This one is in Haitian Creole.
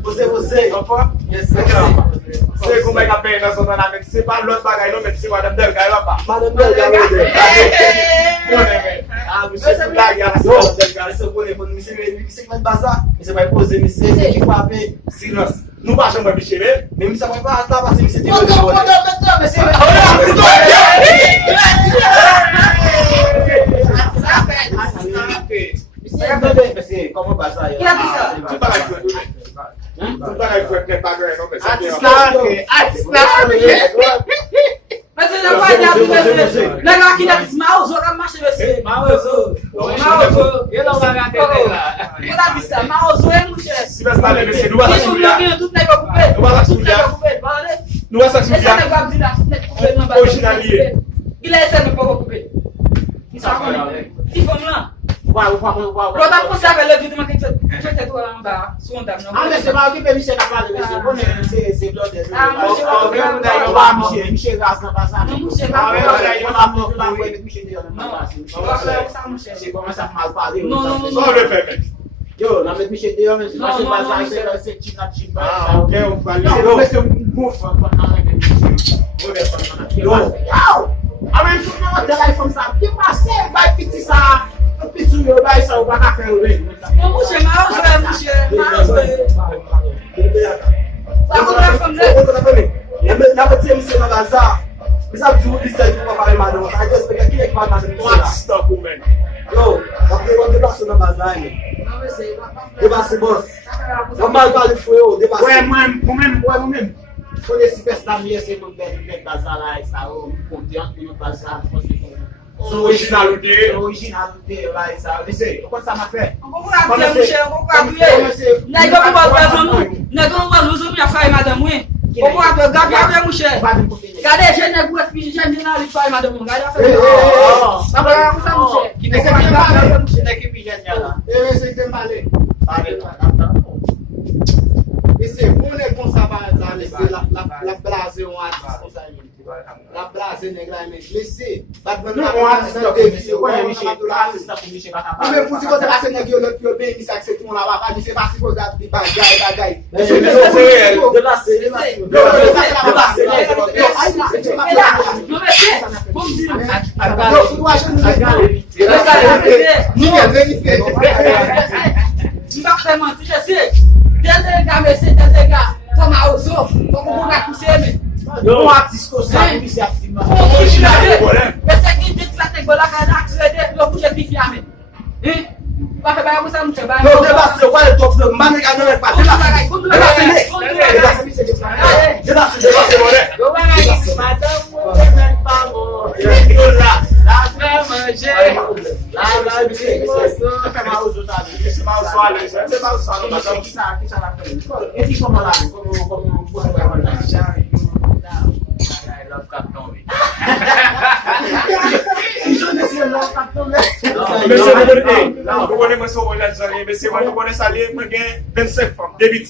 Você. Você como é que a pena na zona da mente? Você vai longe para não meter Madame Delgado lá. Madame Delgado. Ah, você tá aí, Madame Delgado. Você pode você vai bazar. Você vai poser, você que vai silence. Nous pas jamais bicher, même ça va pas là parce que c'est comment pas ça? Tu pas mas você não vai dar pro você. Legal aqui da Mauzou, da marcha você. Mauzou. Eu não vai atender lá. Eu da vista, Mauzou é mulher. Se você tá lendo esse, não vai lá subir. Tudo nem vai comer. Não vai lá subir. Não vai lá subir. Esse negócio de dar, não vai. Hoje na linha. Il est ça ne peut pas couper. Il s'en va. Il faut là. Quand on conserve le vidéo, je te dois en bas. Ah, mais c'est pas occupé, Michel a parlé, monsieur. C'est l'autre. Michel Gas n'a pas ça. Non, Michel J'ai commencé à mal parler. Non. Só le fait, mec. Yo, non, mais Michel Dion, mais c'est pas ça, c'est type na type. Ah, ok, on va aller. Non, mais c'est un bouffe. Yo, ah, mais tout le monde de comme ça. Qui passe, bah, petit ça. Petit yo, bah, ça, on va faire le non, monsieur, Mauzou. Yo, on dépasse dans bazar. Dépasse boss. On mal parler fou, dépasse. Ouais, moi-même. Quando esse personagem assim no bazar lá, essa o conteúdo no bazar, Sou originalité. Originalité lá, essa. Você, quando ça m'a fait? On va appeler monsieur, on va appeler. Nègre on va faire nous. Nègre on va nous minha frère madame oui. On va appeler Gabriel monsieur. Cadê jeune nègre puis jeune dans lui frère madame. Regardez affaire. Ça va comme ça monsieur. Qui n'est que pigeon là. C'est que malé. Et c'est pour les conservateurs la blase on artiste comme ça. La blase nègre mais laissez pas de on artiste ouais Michel artiste pour Michel pas mais pour si vous passez nègre le bien ça c'est tout on la va c'est pas si vous avez bagaille de Não artiste comme ça, vous connaissez ce qu'on a dit, mais c'est moi qui connais ça, mais 25 femmes, début.